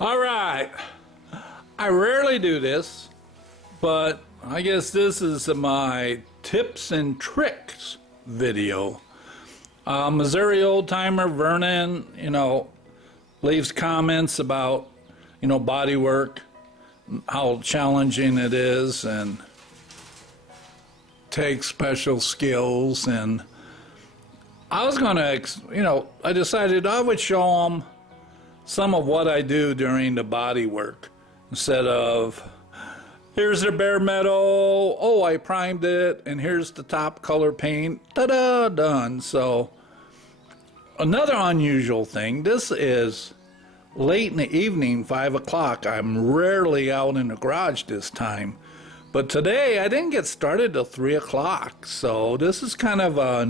All right, I rarely do this, but I guess this is my tips and tricks video. Missouri old timer Vernon, leaves comments about, body work, how challenging it is, and takes special skills. And I was gonna, I decided I would show them some of what I do during the body work instead of here's the bare metal, oh, I primed it, and here's the top color paint, ta-da, done. So another unusual thing, this is late in the evening, 5 o'clock. I'm rarely out in the garage this time, but today I didn't get started till 3 o'clock, so this is kind of a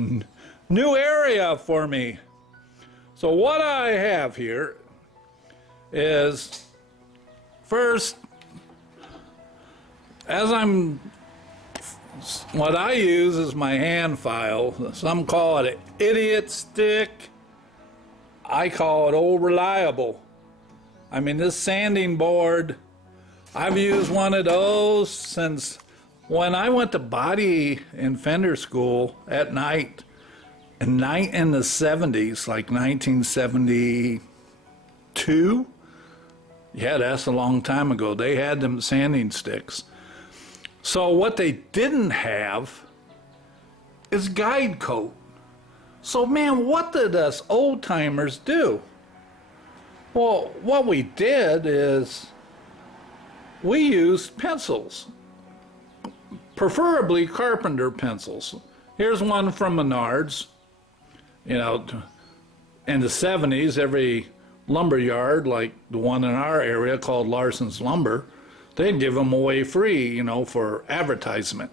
new area for me. So what I have here is, first, what I use is my hand file. Some call it an idiot stick. I call it old reliable. I mean, this sanding board, I've used one of those since when I went to body and fender school at night in the 70s, like 1972. Yeah, that's a long time ago. They had them sanding sticks. So what they didn't have is guide coat. So man, what did us old timers do? Well, what we did is we used pencils, preferably carpenter pencils. Here's one from Menards. In the 70s, every lumber yard, like the one in our area called Larson's Lumber, they'd give them away free, for advertisement.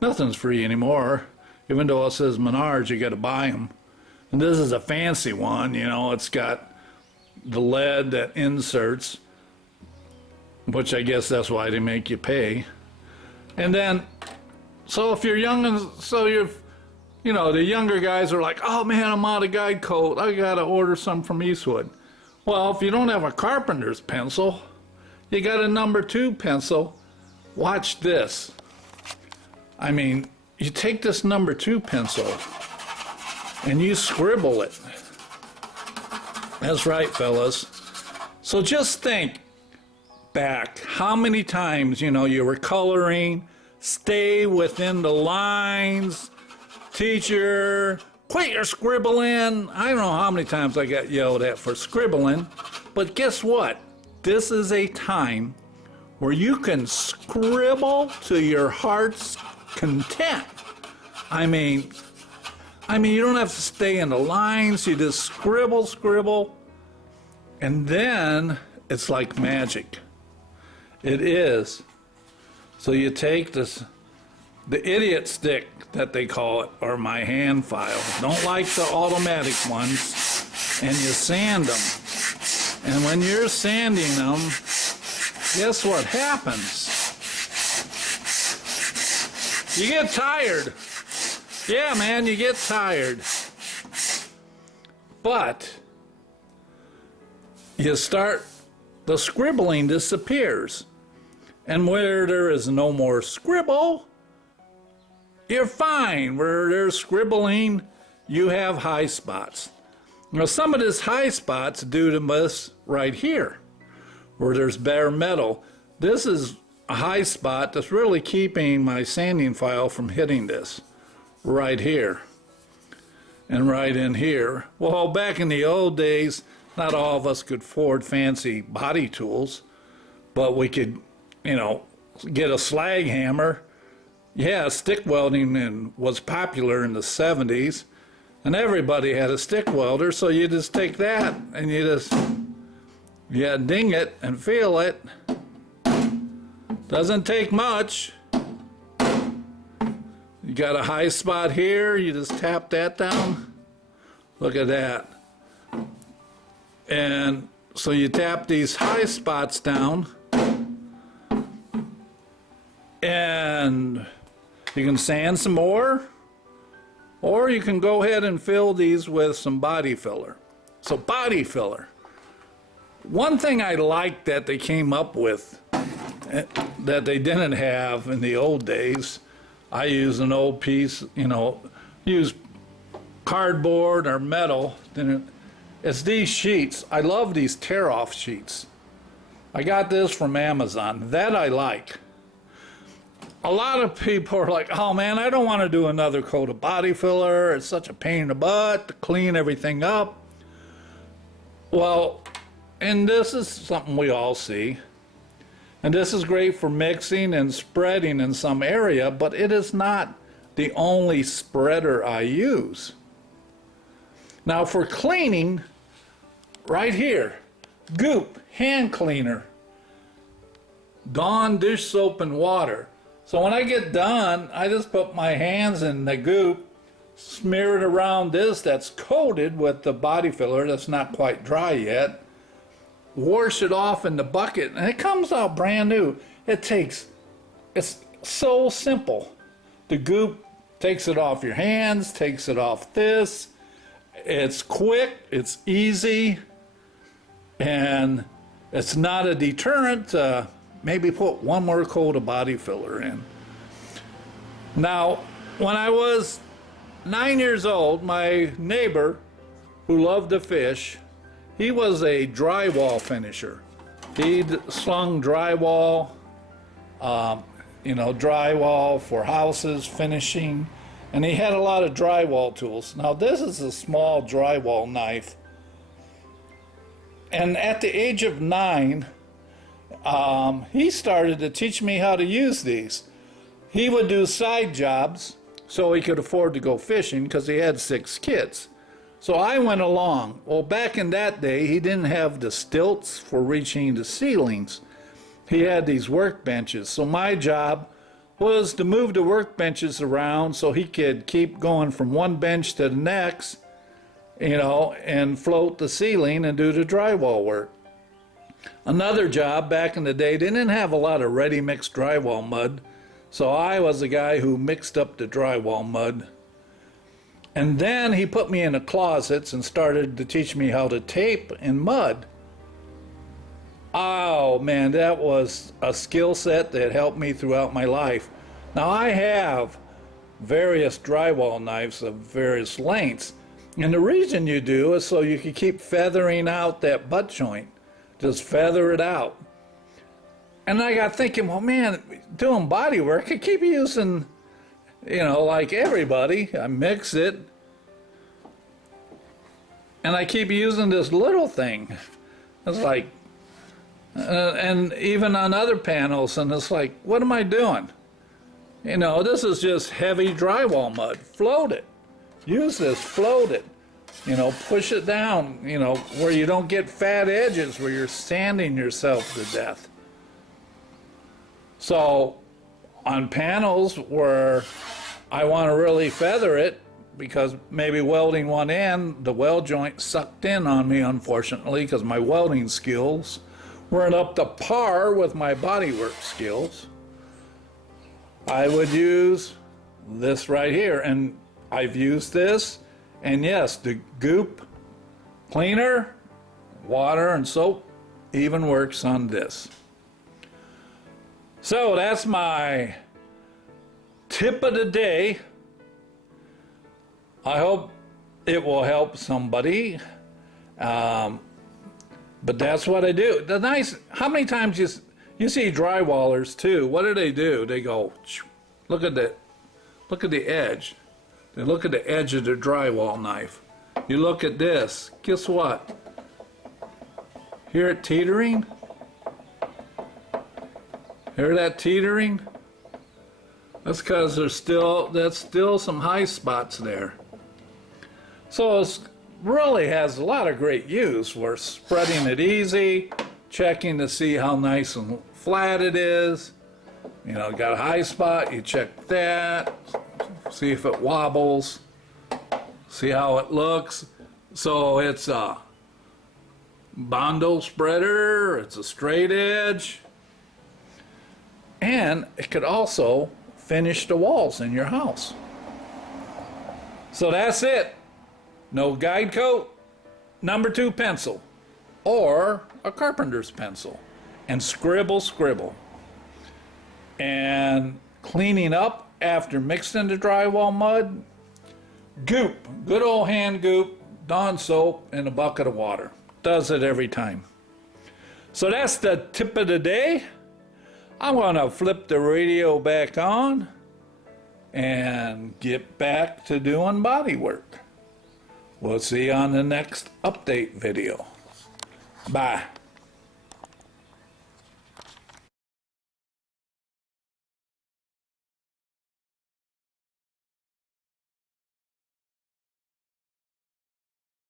Nothing's free anymore. Even though it says Menards, you got to buy them. And this is a fancy one, it's got the lead that inserts, which I guess that's why they make you pay. And then, so if you're young, the younger guys are like, oh man, I'm out of guide coat, I gotta order some from Eastwood. Well, if you don't have a carpenter's pencil, you got a number 2 pencil. Watch this. I mean, you take this number 2 pencil and you scribble it. That's right, fellas. So just think back how many times, you were coloring, stay within the lines, teacher, quit your scribbling. I don't know how many times I got yelled at for scribbling, but guess what? This is a time where you can scribble to your heart's content. I mean, you don't have to stay in the lines. You just scribble, and then it's like magic. It is. So you take the idiot stick that they call it, or my hand file. Don't like the automatic ones, and you sand them. And when you're sanding them, guess what happens? You get tired. Yeah, man, you get tired. But the scribbling disappears. And where there is no more scribble, you're fine. Where there's scribbling, you have high spots. Now, some of this high spots due to this right here, where there's bare metal. This is a high spot that's really keeping my sanding file from hitting this. Right here and right in here. Well, back in the old days, not all of us could afford fancy body tools, but we could, get a slag hammer. Yeah, stick welding was popular in the 70s, and everybody had a stick welder, so you just take that and you ding it and feel it. Doesn't take much. You got a high spot here, you just tap that down. Look at that. And so you tap these high spots down, and you can sand some more, or you can go ahead and fill these with some body filler. So body filler, One thing I like that they came up with that they didn't have in the old days, I use an old piece, use cardboard or metal, then it's these sheets. I love these tear-off sheets. I got this from Amazon. That I like. A lot of people are like, oh man, I don't want to do another coat of body filler. It's such a pain in the butt to clean everything up. Well, and this is something we all see. And this is great for mixing and spreading in some area, but it is not the only spreader I use. Now for cleaning, right here, Goop hand cleaner, Dawn dish soap and water. So when I get done, I just put my hands in the Goop, smear it around this that's coated with the body filler that's not quite dry yet, wash it off in the bucket, and it comes out brand new. It's so simple. The Goop takes it off your hands, takes it off this. It's quick, it's easy, and it's not a deterrent. Maybe put one more coat of body filler in. Now, when I was 9 years old, my neighbor who loved to fish, he was a drywall finisher. He slung drywall, drywall for houses, finishing, and he had a lot of drywall tools. Now this is a small drywall knife. And at the age of 9, he started to teach me how to use these. He would do side jobs so he could afford to go fishing because he had 6 kids. So I went along. Well, back in that day, he didn't have the stilts for reaching the ceilings. He had these workbenches. So my job was to move the workbenches around so he could keep going from one bench to the next, and float the ceiling and do the drywall work. Another job back in the day, they didn't have a lot of ready mixed drywall mud, so I was the guy who mixed up the drywall mud. And then he put me in the closets and started to teach me how to tape in mud. Oh man, that was a skill set that helped me throughout my life. Now I have various drywall knives of various lengths, and the reason you do is so you can keep feathering out that butt joint. Just feather it out. And I got thinking, well man, doing body work, I keep using, like everybody, I mix it, and I keep using this little thing. It's like, and even on other panels, and it's like, what am I doing? This is just heavy drywall mud. Float it. Use this, float it. Push it down, where you don't get fat edges where you're sanding yourself to death. So on panels where I want to really feather it, because maybe welding one end, the weld joint sucked in on me, unfortunately, because my welding skills weren't up to par with my bodywork skills, I would use this right here. And I've used this, and yes, the Goop cleaner, water and soap even works on this. So that's my tip of the day. I hope it will help somebody. But that's what I do. How many times you see drywallers too? What do? They go, look at the edge. They look at the edge of the drywall knife. You look at this. Guess what? Hear it teetering? Hear that teetering? That's because that's still some high spots there. So it really has a lot of great use. We're spreading it easy, checking to see how nice and flat it is. Got a high spot, you check that, see if it wobbles, see how it looks. So it's a Bondo spreader, it's a straight edge, and it could also finish the walls in your house. So that's it. No guide coat, number 2 pencil. or a carpenter's pencil and scribble, scribble. And cleaning up after mixing the drywall mud, goop, good old hand goop, Dawn soap in a bucket of water. Does it every time. So that's the tip of the day. I'm going to flip the radio back on and get back to doing body work. We'll see you on the next update video. Bye.